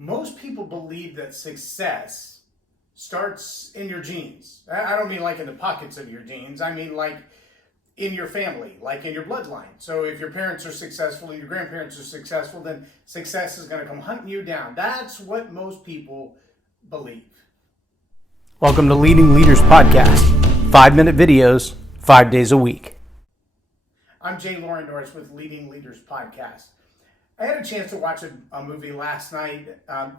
Most people believe that success starts in your genes. I don't mean like in the pockets of your genes. I mean like in your family, like in your bloodline. So if your parents are successful and your grandparents are successful, then success is going to come hunting you down. That's what most people believe. Welcome to Leading Leaders Podcast. 5-minute videos, 5 days a week. I'm Loren Norris with Leading Leaders Podcast. I had a chance to watch a movie last night,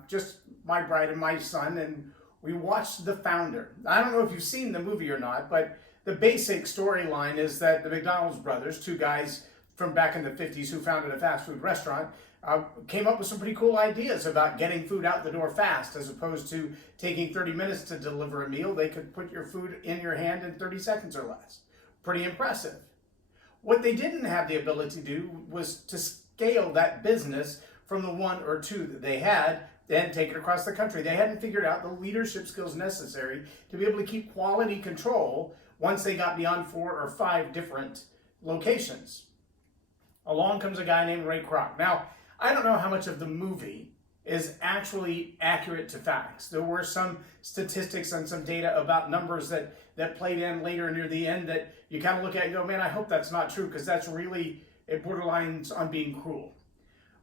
just my bride and my son, and we watched The Founder. I don't know if you've seen the movie or not, but the basic storyline is that the McDonald's brothers, two guys from back in the 50s who founded a fast food restaurant, came up with some pretty cool ideas about getting food out the door fast, as opposed to taking 30 minutes to deliver a meal. They could put your food in your hand in 30 seconds or less. Pretty impressive. What they didn't have the ability to do was to scale that business from the one or two that they had and take it across the country. They hadn't figured out the leadership skills necessary to be able to keep quality control once they got beyond 4 or 5 different locations. Along comes a guy named Ray Kroc. Now, I don't know how much of the movie is actually accurate to facts. There were some statistics and some data about numbers that played in later near the end that you kind of look at and go, man, I hope that's not true, because that's really, it borderlines on being cruel.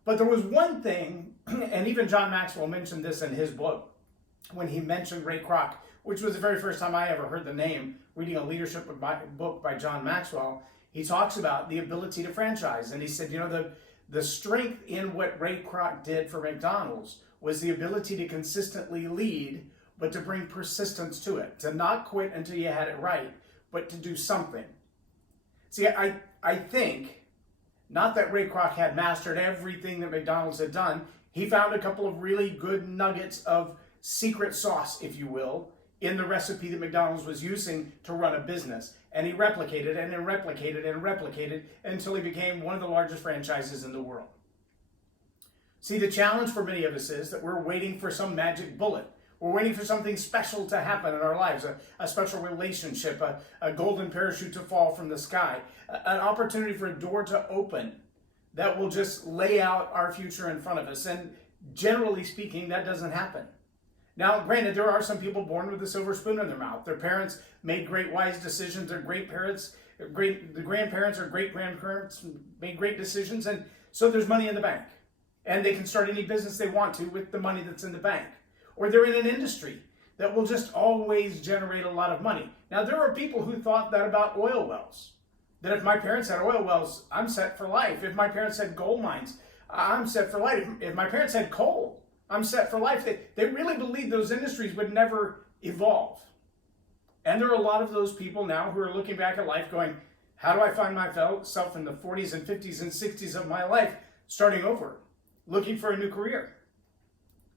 But there was one thing, and even John Maxwell mentioned this in his book, when he mentioned Ray Kroc, which was the very first time I ever heard the name, reading a leadership book by John Maxwell. He talks about the ability to franchise. And he said, you know, the strength in what Ray Kroc did for McDonald's was the ability to consistently lead, but to bring persistence to it, to not quit until you had it right, but to do something. See, I think, not that Ray Kroc had mastered everything that McDonald's had done. He found a couple of really good nuggets of secret sauce, if you will, in the recipe that McDonald's was using to run a business. And he replicated and replicated and replicated until he became one of the largest franchises in the world. See, the challenge for many of us is that we're waiting for some magic bullet. We're waiting for something special to happen in our lives, a special relationship, a golden parachute to fall from the sky, an opportunity for a door to open that will just lay out our future in front of us. And generally speaking, that doesn't happen. Now, granted, there are some people born with a silver spoon in their mouth. Their parents made great, wise decisions. Their great parents, the grandparents or great grandparents made great decisions. And so there's money in the bank. And they can start any business they want to with the money that's in the bank. Or they're in an industry that will just always generate a lot of money. Now, there are people who thought that about oil wells. That if my parents had oil wells, I'm set for life. If my parents had gold mines, I'm set for life. If my parents had coal, I'm set for life. They really believed those industries would never evolve. And there are a lot of those people now who are looking back at life going, how do I find myself in the 40s and 50s and 60s of my life, starting over, looking for a new career?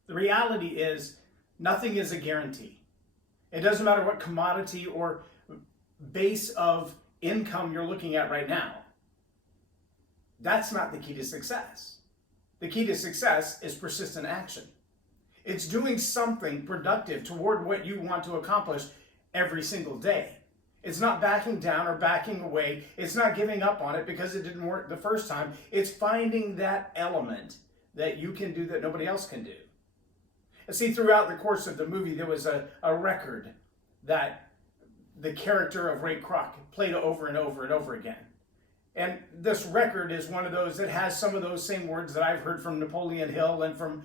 The reality is, nothing is a guarantee. It doesn't matter what commodity or base of income you're looking at right now. That's not the key to success. The key to success is persistent action. It's doing something productive toward what you want to accomplish every single day. It's not backing down or backing away. It's not giving up on it because it didn't work the first time. It's finding that element that you can do that nobody else can do. And see, throughout the course of the movie, there was a record that the character of Ray Kroc played over and over and over again. And this record is one of those that has some of those same words that I've heard from Napoleon Hill and from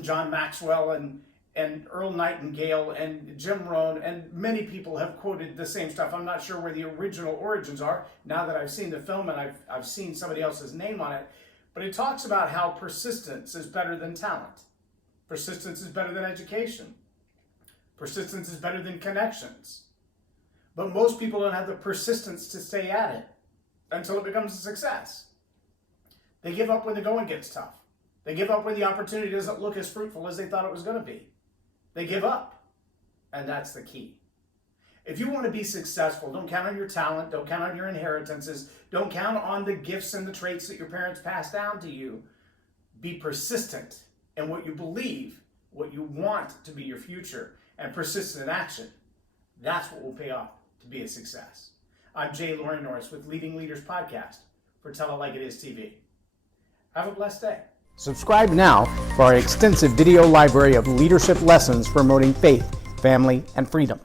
John Maxwell and Earl Nightingale and Jim Rohn, and many people have quoted the same stuff. I'm not sure where the original origins are now that I've seen the film and I've seen somebody else's name on it, but it talks about how persistence is better than talent. Persistence is better than education. Persistence is better than connections. But most people don't have the persistence to stay at it until it becomes a success. They give up when the going gets tough. They give up when the opportunity doesn't look as fruitful as they thought it was going to be. They give up. And that's the key. If you want to be successful, don't count on your talent. Don't count on your inheritances. Don't count on the gifts and the traits that your parents passed down to you. Be persistent in what you believe, what you want to be your future, and persistent in action. That's what will pay off to be a success. I'm Loren Norris with Leading Leaders Podcast for Tell It Like It Is TV. Have a blessed day. Subscribe now for our extensive video library of leadership lessons promoting faith, family, and freedom.